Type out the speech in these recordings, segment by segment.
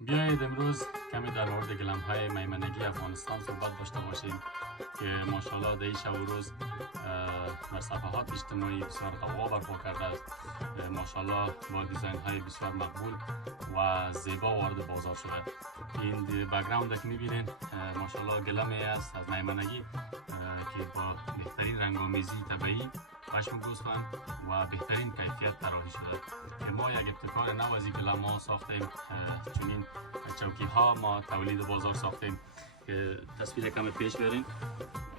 بیایید امروز کمی در مورد گلم‌های میمنگی افغانستان صحبت داشته باشیم که ماشاءالله در این شب و روز در صفحات اجتماعی بسیار غوغا برپا کرده است. ماشاءالله با دیزاین‌های بسیار مقبول و زیبا وارد بازار شده. این بک‌گراند که می‌بینین ماشاءالله گلمی است از میمنگی که با بهترین رنگ‌آمیزی طبیعی پشم گوسفند و بهترین کیفیت طراحی شده که ما یک ابتکار نو از این گلم ها ساختیم. چنین چوکی ها ما تولید بازار ساختیم که تصویر کم پیش بریم.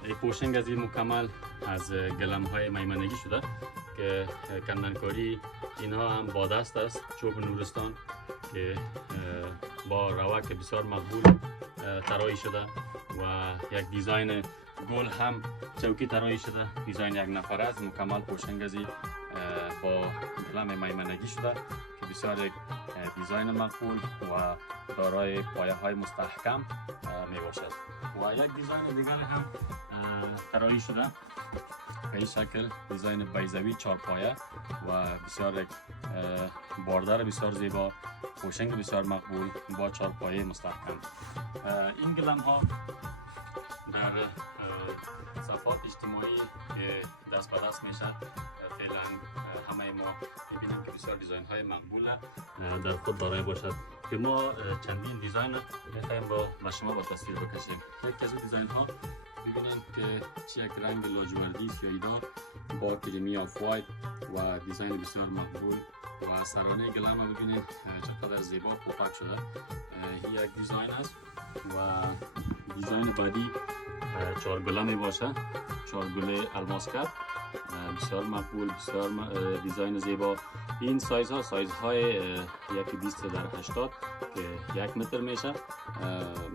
این پوشنگ از این مکمل از گلم های میمنگی شده که کندنکاری اینها هم با دست است، چوب نورستان که با روک بسیار مقبول طراحی شده و یک دیزاین گل هم چوکی طراحی شده. دیزاین یک نفره است، مکمل پوشنگزی با گلم میمنگی شده که بسیار یک دیزاین مقبول و دارای پایه های مستحکم می باشد. و یک دیزاین دیگر هم طراحی شده به این شکل، دیزاین بیضوی چارپایه و بسیار یک باردار بسیار زیبا، پوشنگ بسیار مقبول با چارپایه مستحکم. این گلم ها در صفحات اجتماعی دست به دست میشد. فعلا همه ما میبینیم که بسیار دیزاین های مقبول در خود دارای باشد که ما چندین دیزاین میخوایم با شما با تصویر بکشیم. یکی از دیزاین ها ببینید که چه یک رنگ لاجوردی سیاهی دار با کریمی آف وایت و دیزاین بسیار مقبول و سرانه گلم ها ببینید چقدر زیبا پوپک شده. این یک دیزاین است و دیزاین بعدی چهار گله می باشه، چهار گله الماس کت بسیار مقبول، بسیار دیزاین زیبا. این سایزهای 1.20 در 80 که 1 متر میشه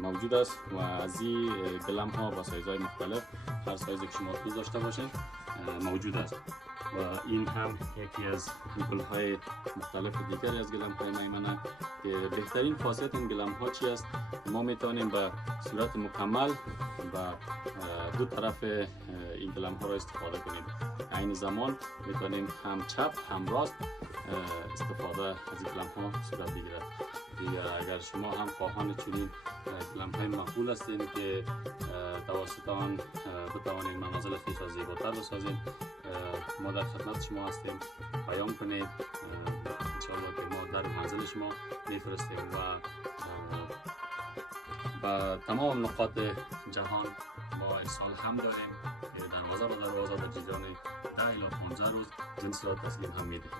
موجود است و از این گلم ها با سایزهای مختلف، هر سایزی که شما دوست داشته باشین موجود است. و این هم یکی از گل های مختلف دیگری از گلم های میمنه که بهترین خاصیت این گلم ها چی است؟ ما میتونیم به صورت مکمل و دو طرف این گلم ها را استفاده کنیم. این زمان میتونیم هم چپ هم راست استفاده از این گلم ها صورت بگیرد. اگر شما هم خواهان چنین گلم های مقبول هستین که توسط آن بتوانید منازل خویش را زیباتر بسازید، ما در خدمت شما هستیم. پیام کنید انشاءالله که ما در منزل شما میفرستیم و به تمام نقاط جهان ما ارسال هم داریم که دروازه به دروازه در جریان 10 الی 15 روز جنس را تسلیم هم میدهیم.